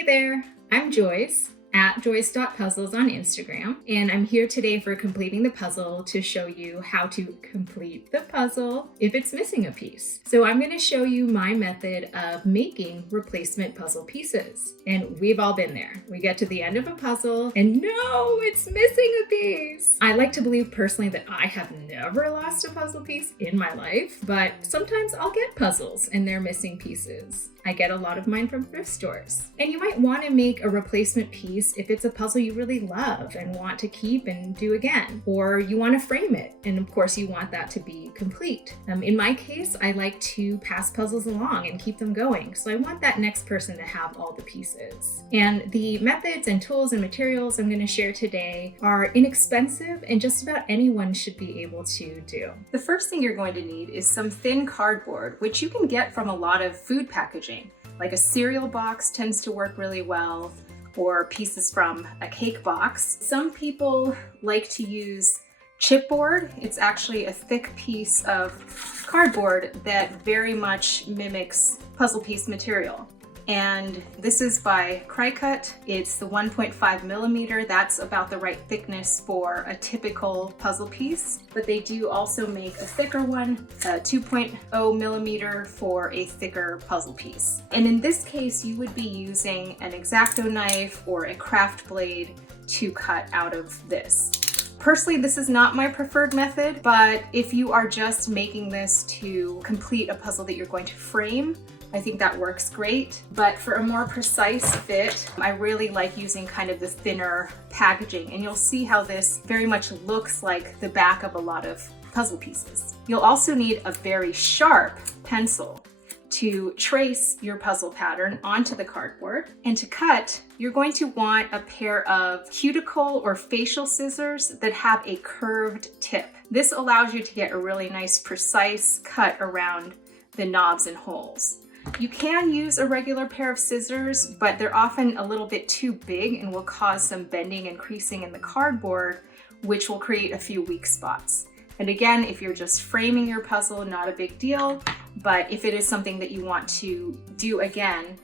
Hey there, I'm Joyce at joyce.puzzles on Instagram, and I'm here today for completing the puzzle to show you how to complete the puzzle if it's missing a piece. So I'm going to show you my method of making replacement puzzle pieces. And we've all been there. We get to the end of a puzzle and no, it's missing a piece. I like to believe personally that I have never lost a puzzle piece in my life, but sometimes I'll get puzzles and they're missing pieces. I get a lot of mine from thrift stores. And you might want to make a replacement piece if it's a puzzle you really love and want to keep and do again. Or you want to frame it, and of course you want that to be complete. In my case, I like to pass puzzles along and keep them going. So I want that next person to have all the pieces. And the methods and tools and materials I'm going to share today are inexpensive and just about anyone should be able to do. The first thing you're going to need is some thin cardboard, which you can get from a lot of food packaging. Like a cereal box tends to work really well, or pieces from a cake box. Some people like to use chipboard. It's actually a thick piece of cardboard that very much mimics puzzle piece material. And this is by Cricut. It's the 1.5 millimeter. That's about the right thickness for a typical puzzle piece. But they do also make a thicker one, a 2.0 millimeter for a thicker puzzle piece. And in this case, you would be using an X-Acto knife or a craft blade to cut out of this. Personally, this is not my preferred method, but if you are just making this to complete a puzzle that you're going to frame, I think that works great. But for a more precise fit, I really like using kind of the thinner packaging, and you'll see how this very much looks like the back of a lot of puzzle pieces. You'll also need a very sharp pencil to trace your puzzle pattern onto the cardboard. And to cut, you're going to want a pair of cuticle or facial scissors that have a curved tip. This allows you to get a really nice precise cut around the knobs and holes. You can use a regular pair of scissors, but they're often a little bit too big and will cause some bending and creasing in the cardboard, which will create a few weak spots. And again, if you're just framing your puzzle, not a big deal, but if it is something that you want to do again,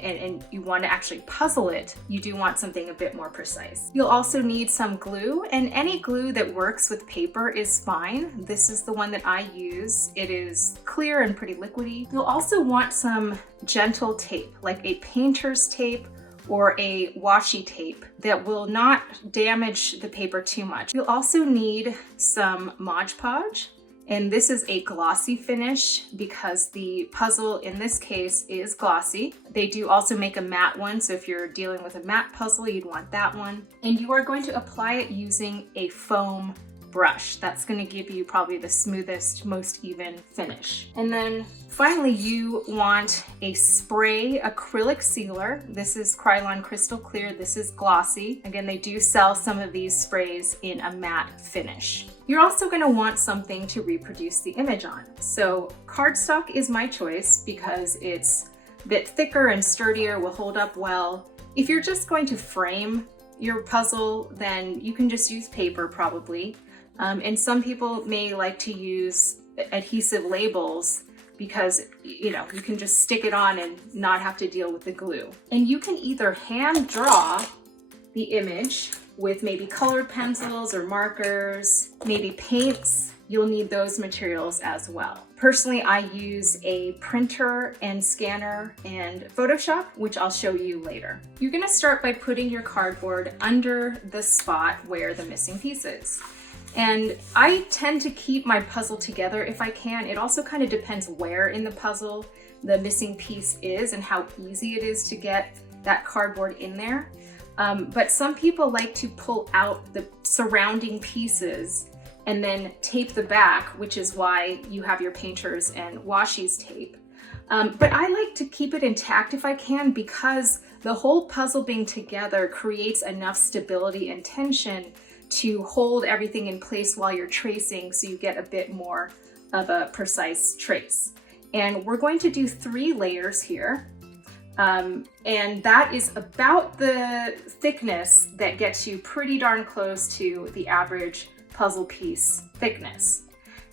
and you want to actually puzzle it, you do want something a bit more precise. You'll also need some glue, and any glue that works with paper is fine. This is the one that I use. It is clear and pretty liquidy. You'll also want some gentle tape, like a painter's tape or a washi tape that will not damage the paper too much. You'll also need some Mod Podge. And this is a glossy finish because the puzzle in this case is glossy. They do also make a matte one, so if you're dealing with a matte puzzle, you'd want that one. And you are going to apply it using a foam brush. That's going to give you probably the smoothest, most even finish. And then finally, you want a spray acrylic sealer. This is Krylon Crystal Clear. This is glossy. Again, they do sell some of these sprays in a matte finish. You're also going to want something to reproduce the image on. So cardstock is my choice because it's a bit thicker and sturdier, will hold up well. If you're just going to frame your puzzle, then you can just use paper probably. And some people may like to use adhesive labels because, you can just stick it on and not have to deal with the glue. And you can either hand draw the image with maybe colored pencils or markers, maybe paints. You'll need those materials as well. Personally, I use a printer and scanner and Photoshop, which I'll show you later. You're gonna start by putting your cardboard under the spot where the missing piece is. And I tend to keep my puzzle together if I can. It also kind of depends where in the puzzle the missing piece is and how easy it is to get that cardboard in there. But some people like to pull out the surrounding pieces and then tape the back, which is why you have your painters and washi's tape. But I like to keep it intact if I can because the whole puzzle being together creates enough stability and tension to hold everything in place while you're tracing so you get a bit more of a precise trace. And we're going to do 3 layers here. And that is about the thickness that gets you pretty darn close to the average puzzle piece thickness.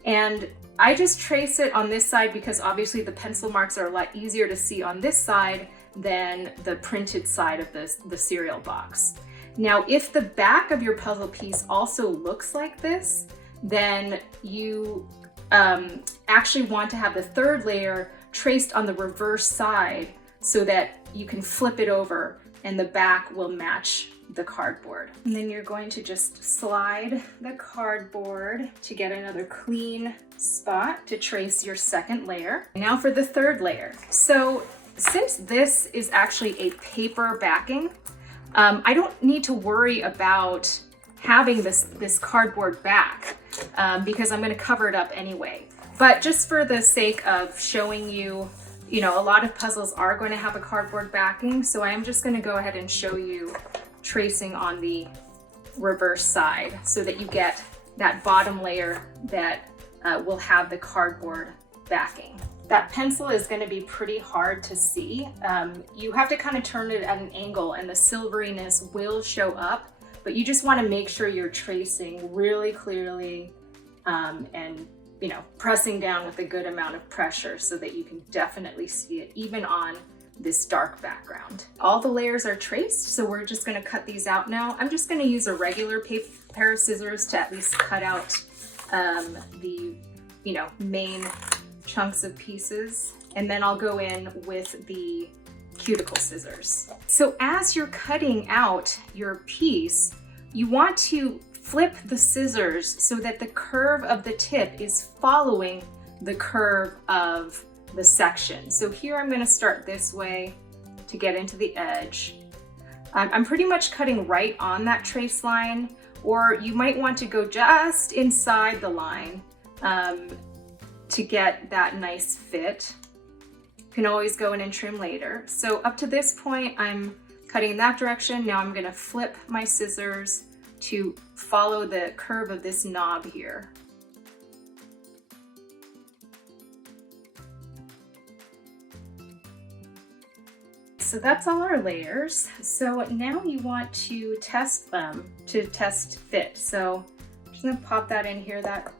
And I just trace it on this side because obviously the pencil marks are a lot easier to see on this side than the printed side of the cereal box. Now, if the back of your puzzle piece also looks like this, then you actually want to have the third layer traced on the reverse side so that you can flip it over and the back will match the cardboard. And then you're going to just slide the cardboard to get another clean spot to trace your second layer. Now for the third layer. So since this is actually a paper backing, I don't need to worry about having this cardboard back because I'm going to cover it up anyway. But just for the sake of showing you, a lot of puzzles are going to have a cardboard backing, so I am just going to go ahead and show you tracing on the reverse side so that you get that bottom layer that will have the cardboard backing. That pencil is going to be pretty hard to see. You have to kind of turn it at an angle and the silveriness will show up, but you just want to make sure you're tracing really clearly and pressing down with a good amount of pressure so that you can definitely see it even on this dark background. All the layers are traced, so we're just going to cut these out now. I'm just going to use a regular pair of scissors to at least cut out the main chunks of pieces, and then I'll go in with the cuticle scissors. So as you're cutting out your piece, you want to flip the scissors so that the curve of the tip is following the curve of the section. So here I'm going to start this way to get into the edge. I'm pretty much cutting right on that trace line, or you might want to go just inside the line to get that nice fit. You can always go in and trim later. So up to this point, I'm cutting in that direction. Now I'm going to flip my scissors to follow the curve of this knob here. So that's all our layers. So now you want to test them to test fit. So I'm just gonna pop that in here. That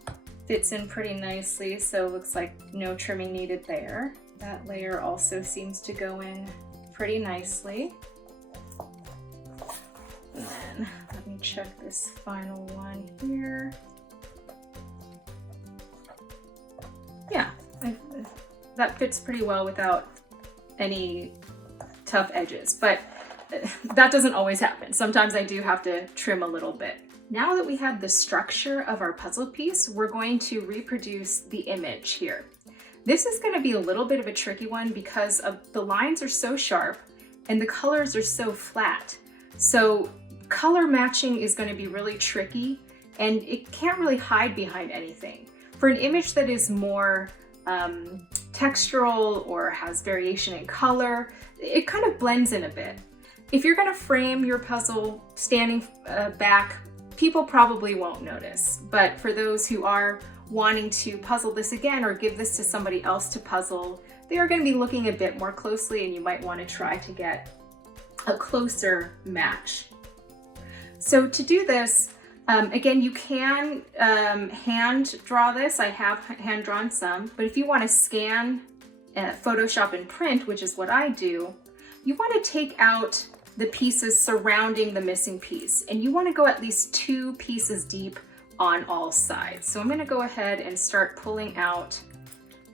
fits in pretty nicely. So it looks like no trimming needed there. That layer also seems to go in pretty nicely. And then let me check this final one here. Yeah, that fits pretty well without any tough edges, but that doesn't always happen. Sometimes I do have to trim a little bit. Now that we have the structure of our puzzle piece, we're going to reproduce the image here. This is going to be a little bit of a tricky one because the lines are so sharp and the colors are so flat. So color matching is going to be really tricky and it can't really hide behind anything. For an image that is more textural or has variation in color, it kind of blends in a bit. If you're going to frame your puzzle standing back, people probably won't notice. But for those who are wanting to puzzle this again or give this to somebody else to puzzle, they are going to be looking a bit more closely and you might want to try to get a closer match. So to do this, again, you can hand draw this. I have hand drawn some, but if you want to scan, Photoshop and print, which is what I do, you want to take out the pieces surrounding the missing piece, and you want to go at least 2 pieces deep on all sides. So I'm going to go ahead and start pulling out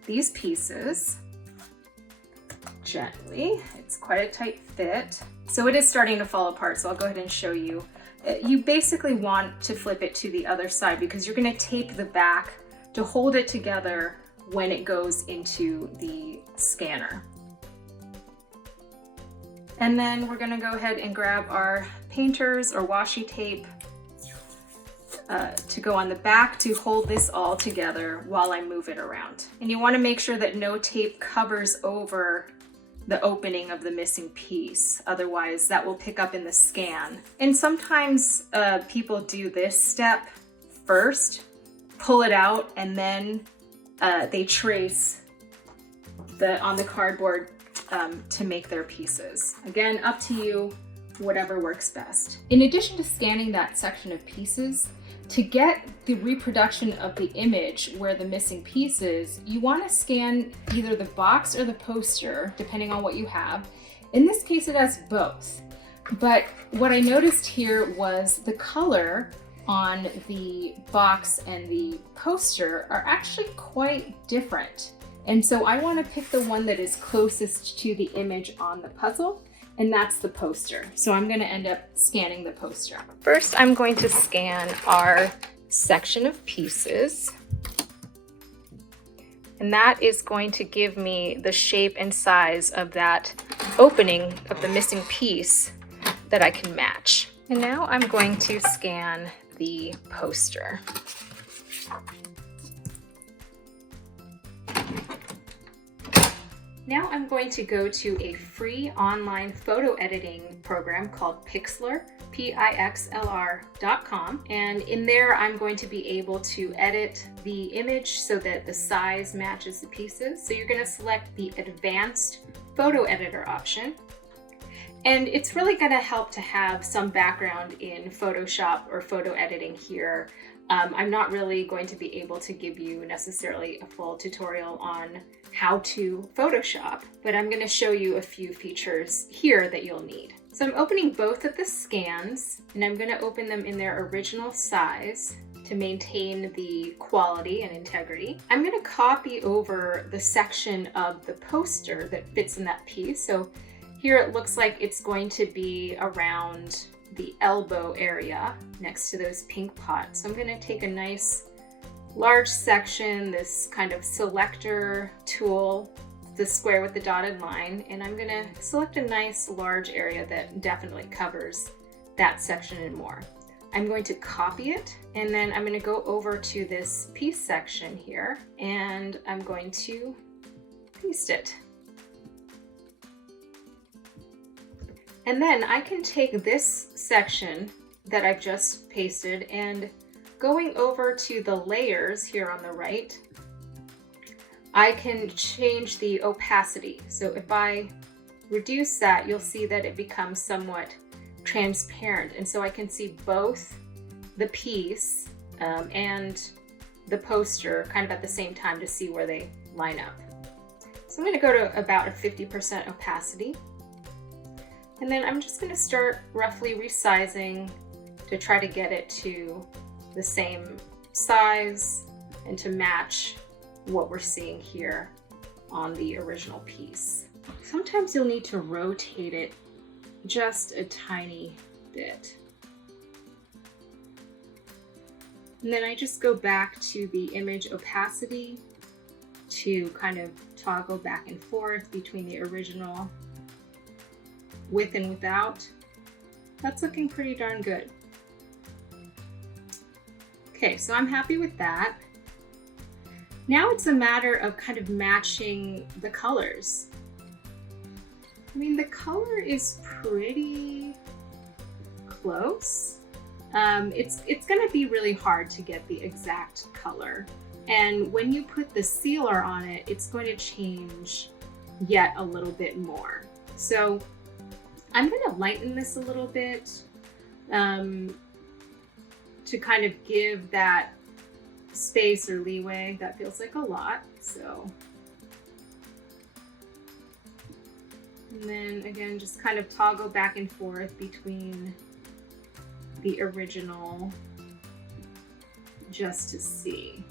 these pieces gently. It's quite a tight fit. So it is starting to fall apart, so I'll go ahead and show you. You basically want to flip it to the other side because you're going to tape the back to hold it together when it goes into the scanner. And then we're going to go ahead and grab our painters or washi tape to go on the back to hold this all together while I move it around. And you want to make sure that no tape covers over the opening of the missing piece. Otherwise, that will pick up in the scan. And sometimes people do this step first, pull it out, and then they trace on the cardboard to make their pieces. Again, up to you, whatever works best. In addition to scanning that section of pieces, to get the reproduction of the image where the missing piece is, you want to scan either the box or the poster, depending on what you have, In this case, it has both. But what I noticed here was the color on the box and the poster are actually quite different. And so I want to pick the one that is closest to the image on the puzzle, and that's the poster. So I'm going to end up scanning the poster. First, I'm going to scan our section of pieces. And that is going to give me the shape and size of that opening of the missing piece that I can match. And now I'm going to scan the poster. Now I'm going to go to a free online photo editing program called Pixlr, Pixlr.com. And in there, I'm going to be able to edit the image so that the size matches the pieces. So you're going to select the advanced photo editor option. And it's really going to help to have some background in Photoshop or photo editing here. I'm not really going to be able to give you necessarily a full tutorial on how to Photoshop, but I'm going to show you a few features here that you'll need. So I'm opening both of the scans, and I'm going to open them in their original size to maintain the quality and integrity. I'm going to copy over the section of the poster that fits in that piece. So here it looks like it's going to be around the elbow area next to those pink pots. So I'm going to take a nice large section, this kind of selector tool, the square with the dotted line, and I'm going to select a nice large area that definitely covers that section and more. I'm going to copy it, and then I'm going to go over to this piece section here, and I'm going to paste it. And then I can take this section that I've just pasted and going over to the layers here on the right, I can change the opacity. So if I reduce that, you'll see that it becomes somewhat transparent. And so I can see both the piece and the poster kind of at the same time to see where they line up. So I'm going to go to about a 50% opacity. And then I'm just going to start roughly resizing to try to get it to the same size and to match what we're seeing here on the original piece. Sometimes you'll need to rotate it just a tiny bit. And then I just go back to the image opacity to kind of toggle back and forth between the original with and without. That's looking pretty darn good. Okay, so I'm happy with that. Now it's a matter of kind of matching the colors. I mean, the color is pretty close. It's gonna be really hard to get the exact color. And when you put the sealer on it, it's going to change yet a little bit more. So I'm going to lighten this a little bit to kind of give that space or leeway. That feels like a lot. So, and then again, just kind of toggle back and forth between the original just to see.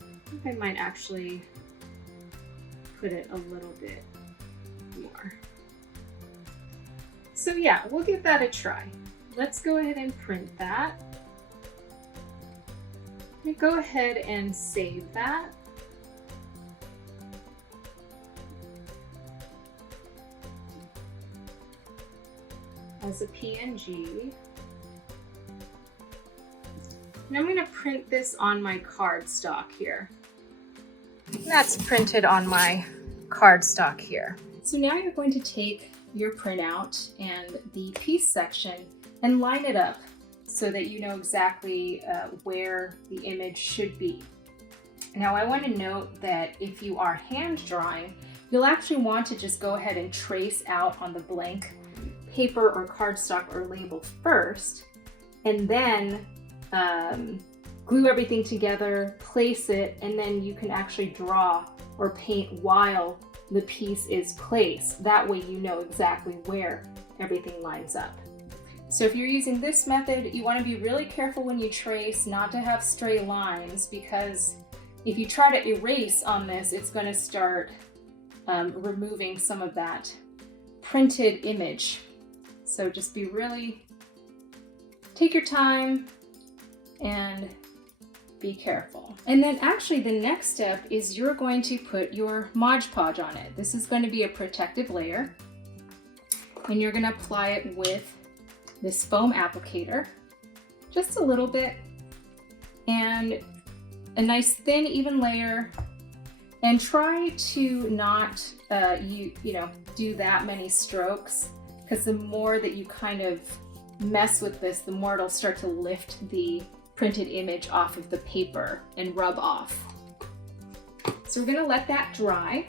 I think I might actually put it a little bit more. So yeah, we'll give that a try. Let's go ahead and print that. I'm gonna go ahead and save that. As a PNG. And I'm going to print this on my cardstock here. That's printed on my cardstock here. So now you're going to take your printout and the piece section and line it up so that you know exactly where the image should be. Now I want to note that if you are hand drawing, you'll actually want to just go ahead and trace out on the blank paper or cardstock or label first, and then glue everything together, place it, and then you can actually draw or paint while the piece is placed. That way you know exactly where everything lines up. So if you're using this method, you want to be really careful when you trace not to have stray lines, because if you try to erase on this, it's going to start removing some of that printed image. So just be really, take your time and be careful. And then actually the next step is you're going to put your Mod Podge on it. This is going to be a protective layer, and you're going to apply it with this foam applicator, just a little bit, and a nice thin even layer. And try to not do that many strokes, because the more that you kind of mess with this, the more it'll start to lift the printed image off of the paper and rub off. So we're going to let that dry,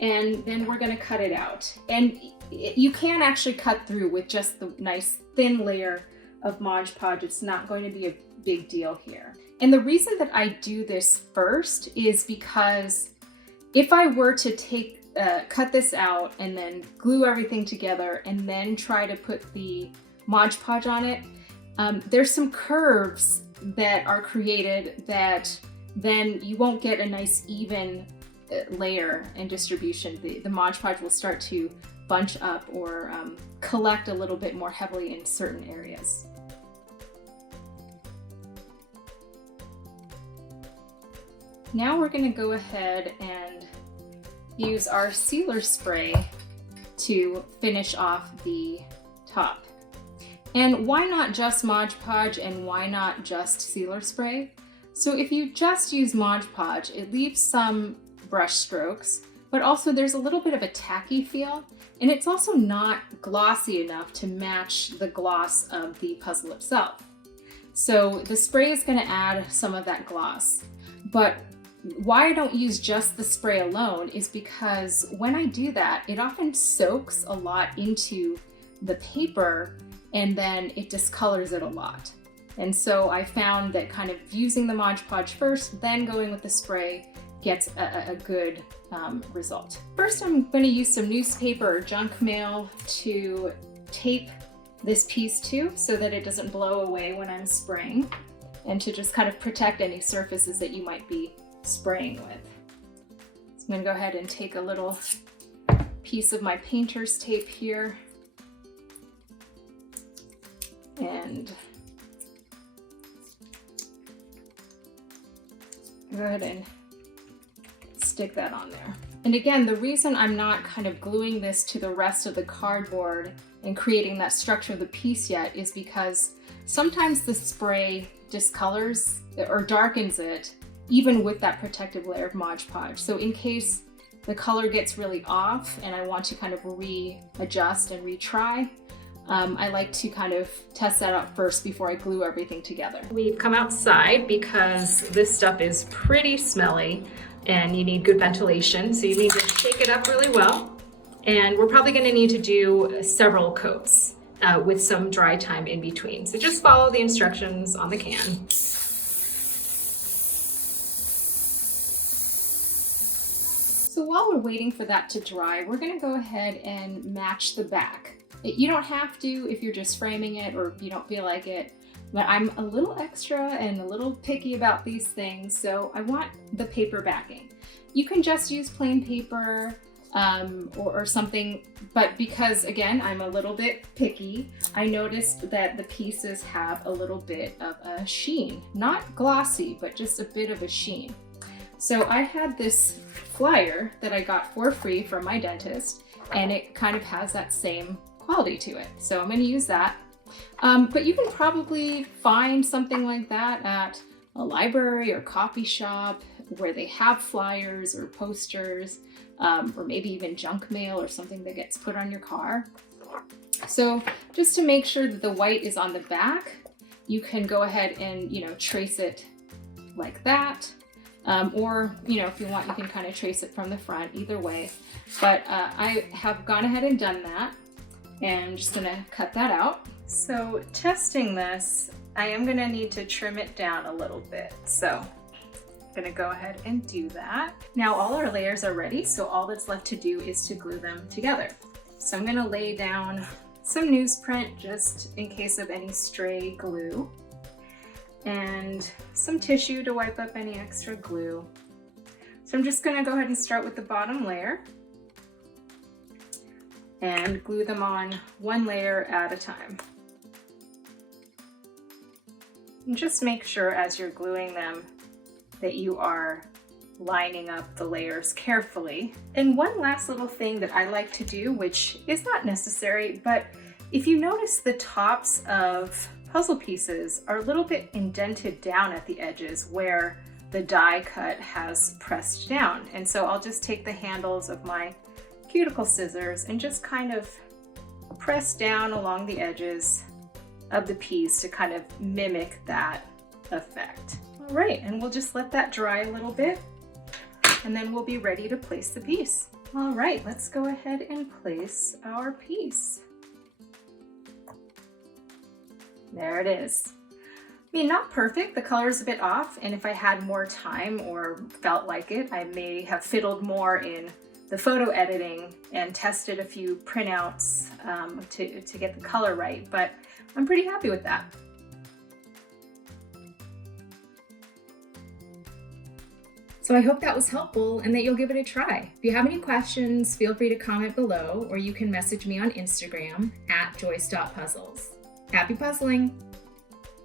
and then we're going to cut it out. And you can actually cut through with just the nice thin layer of Mod Podge. It's not going to be a big deal here. And the reason that I do this first is because if I were to cut this out and then glue everything together and then try to put the Mod Podge on it, there's some curves that are created that then you won't get a nice even layer and distribution. The Mod Podge will start to bunch up or collect a little bit more heavily in certain areas. Now we're going to go ahead and use our sealer spray to finish off the top. And why not just Mod Podge, and why not just sealer spray? So if you just use Mod Podge, it leaves some brush strokes, but also there's a little bit of a tacky feel, and it's also not glossy enough to match the gloss of the puzzle itself. So the spray is going to add some of that gloss. But why I don't use just the spray alone is because when I do that, it often soaks a lot into the paper and then it discolors it a lot. And so I found that kind of using the Mod Podge first, then going with the spray gets a good result. First, I'm going to use some newspaper or junk mail to tape this piece to so that it doesn't blow away when I'm spraying, and to just kind of protect any surfaces that you might be spraying with. So I'm going to go ahead and take a little piece of my painter's tape here and go ahead and stick that on there. And again, the reason I'm not kind of gluing this to the rest of the cardboard and creating that structure of the piece yet is because sometimes the spray discolors or darkens it even with that protective layer of Mod Podge. So in case the color gets really off and I want to kind of readjust and retry, I like to kind of test that out first before I glue everything together. We've come outside because this stuff is pretty smelly and you need good ventilation. So you need to shake it up really well. And we're probably gonna need to do several coats with some dry time in between. So just follow the instructions on the can. So while we're waiting for that to dry, we're gonna go ahead and match the back. You don't have to if you're just framing it or if you don't feel like it, but I'm a little extra and a little picky about these things, so I want the paper backing. You can just use plain paper or something, but because again, I'm a little bit picky, I noticed that the pieces have a little bit of a sheen. Not glossy, but just a bit of a sheen. So I had this flyer that I got for free from my dentist, and it kind of has that same quality to it. So I'm going to use that. But you can probably find something like that at a library or coffee shop where they have flyers or posters, or maybe even junk mail or something that gets put on your car. So just to make sure that the white is on the back, you can go ahead and, trace it like that. Or, if you want, you can kind of trace it from the front, either way. But I have gone ahead and done that, and I'm just gonna cut that out. So testing this, I am gonna need to trim it down a little bit. So gonna go ahead and do that. Now all our layers are ready, so all that's left to do is to glue them together. So I'm gonna lay down some newsprint just in case of any stray glue, and some tissue to wipe up any extra glue. So I'm just gonna go ahead and start with the bottom layer and glue them on one layer at a time. And just make sure as you're gluing them that you are lining up the layers carefully. And one last little thing that I like to do, which is not necessary, but if you notice the tops of puzzle pieces are a little bit indented down at the edges where the die cut has pressed down. And so I'll just take the handles of my cuticle scissors and just kind of press down along the edges of the piece to kind of mimic that effect. All right, and we'll just let that dry a little bit, and then we'll be ready to place the piece. All right, let's go ahead and place our piece. There it is. I mean, not perfect, the color is a bit off, and if I had more time or felt like it, I may have fiddled more in the photo editing and tested a few printouts to get the color right, but I'm pretty happy with that. So I hope that was helpful and that you'll give it a try. If you have any questions, feel free to comment below, or you can message me on Instagram at joyce.puzzles. Happy puzzling!